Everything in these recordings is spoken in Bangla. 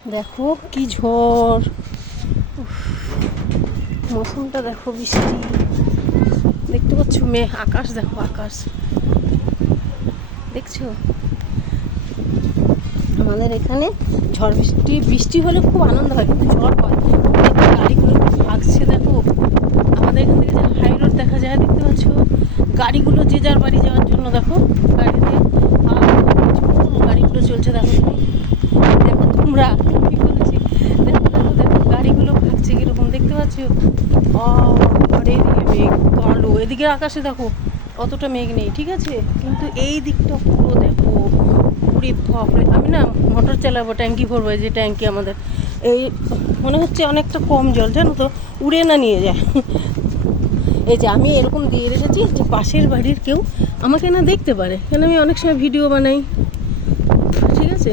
দেখো কি ঝড়, মৌসুমটা দেখো, বৃষ্টি দেখতে পাচ্ছ, মেঘ, আকাশ দেখো, আকাশ দেখছো। আমাদের এখানে ঝড় বৃষ্টি হলে খুব আনন্দ হয়, কিন্তু ঝড় হয় গাড়িগুলো ভাগছে দেখো। আমাদের এখান থেকে যে হাই রোড দেখা যায় দেখতে পাচ্ছ, গাড়িগুলো যে যার বাড়ি যাওয়ার জন্য দেখো গাড়িতে গাড়িগুলো চলছে। দেখো দেখো তোমরা কি বলেছি, দেখো দেখো দেখো গাড়িগুলো ভাগছে কিরকম দেখতে পাচ্ছ। আর এইদিকে মেঘ কালো, এদিকে আকাশে দেখো অতটা মেঘ নেই, ঠিক আছে, কিন্তু এই দিকটা পুরো দেখো পুরি বাপরে। আমি না মোটর চালাবো, ট্যাঙ্কি ভরবো, যে ট্যাঙ্কি আমাদের এই মনে হচ্ছে অনেকটা কম জল, জানো তো, উড়ে না নিয়ে যায়। এই যে আমি এরকম দিয়ে রেখেছি যে পাশের বাড়ির কেউ আমাকে না দেখতে পারে, কেন আমি অনেক সময় ভিডিও বানাই, ঠিক আছে,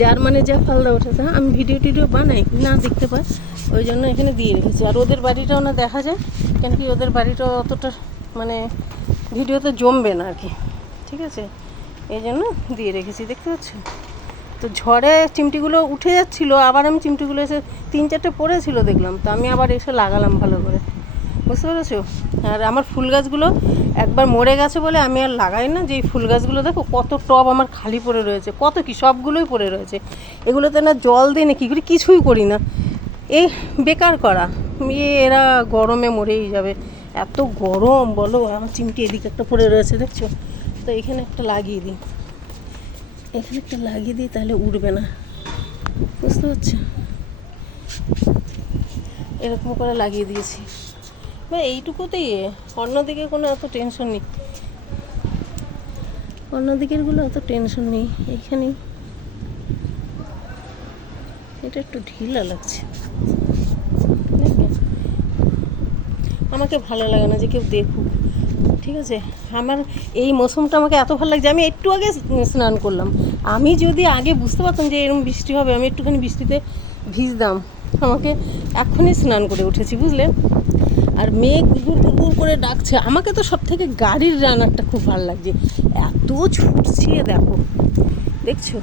যার মানে যা ফালদা ওঠেছে, আমি ভিডিও বানাই না দেখতে পাই, ওই জন্য এখানে দিয়ে রেখেছি। আর ওদের বাড়িটাও না দেখা যায়, কেন কি ওদের বাড়িটাও অতটা মানে ভিডিওতে জমবে না আর কি, ঠিক আছে, এই জন্য দিয়ে রেখেছি, দেখতে পাচ্ছ। তো ঝড়ে চিমটিগুলো উঠে যাচ্ছিলো, আবার আমি চিমটিগুলো এসে 3-4টে পড়েছিল দেখলাম, তো আমি আবার এসে লাগালাম ভালো করে, বুঝতে পেরেছো। আর আমার ফুল গাছগুলো একবার মরে গেছে বলে আমি আর লাগাই না, যে এই ফুল গাছগুলো দেখো কত টব আমার খালি পড়ে রয়েছে, কত কি সবগুলোই পড়ে রয়েছে, এগুলোতে না জল দিই না কি করি, কিছুই করি না, এই বেকার করা, এরা গরমে মরেই যাবে, এত গরম বলো। আমার চিমটি এদিকে একটা পড়ে রয়েছে দেখছো, তো এখানে একটা লাগিয়ে দিই, এখানে একটা লাগিয়ে দিই, তাহলে উঠবে না, বুঝতে পারছো, এরকম করে লাগিয়ে দিয়েছি বা এইটুকুতেই। অন্যদিকে কোনো এত টেনশন নেই, অন্যদিকেরগুলো এত টেনশন নেই, এইখানেই এটা একটু ঢিলা লাগছে, আমাকে ভালো লাগে না যে কেউ দেখুক, ঠিক আছে। আমার এই মৌসুমটা আমাকে এত ভালো লাগছে, আমি একটু আগে স্নান করলাম, আমি যদি আগে বুঝতে পারতাম যে এরকম বৃষ্টি হবে, আমি একটুখানি বৃষ্টিতে ভিজতাম, আমাকে এখনই স্নান করে উঠেছি, বুঝলে। আর মেঘ গুড় গুড় করে ডাকছে, আমাকে তো সব থেকে গাড়ির রান্নারটা খুব ভালো লাগছে, এত ছুটছে দেখো, দেখছো।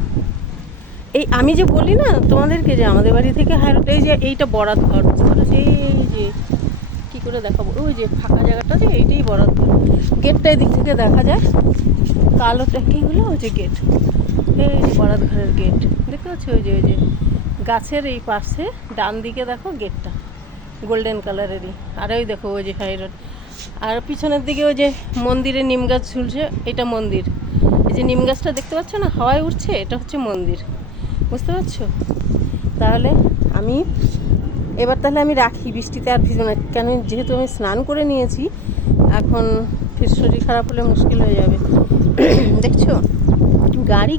এই আমি যে বলি না তোমাদেরকে যে আমাদের বাড়ি থেকে হাইরোড, এই যে এইটা বরাত ঘর, এই যে কী করে দেখাবো, ওই যে ফাঁকা জায়গাটা আছে, এইটাই বরাত ঘর, গেটটা এদিক থেকে দেখা যায়, কালো ট্যাঙ্কিগুলো, ওই যে গেট, এই যে বরাত ঘরের গেট দেখতে পাচ্ছি, ওই যে গাছের এই পাশে ডান দিকে দেখো গেটটা গোল্ডেন কালারেরই, আর ওই দেখো ওই যে হাই রোড, আর পিছনের দিকে ওই যে মন্দিরে নিম গাছ ঝুলছে, এটা মন্দির, এই যে নিম গাছটা দেখতে পাচ্ছ না হাওয়ায় উঠছে, এটা হচ্ছে মন্দির, বুঝতে পারছো। তাহলে আমি এবার তাহলে আমি রাখি, বৃষ্টিতে আর ভিজবো না, কেন যেহেতু আমি স্নান করে নিয়েছি, এখন ফির শরীর খারাপ হলে মুশকিল হয়ে যাবে। দেখছো গাড়ি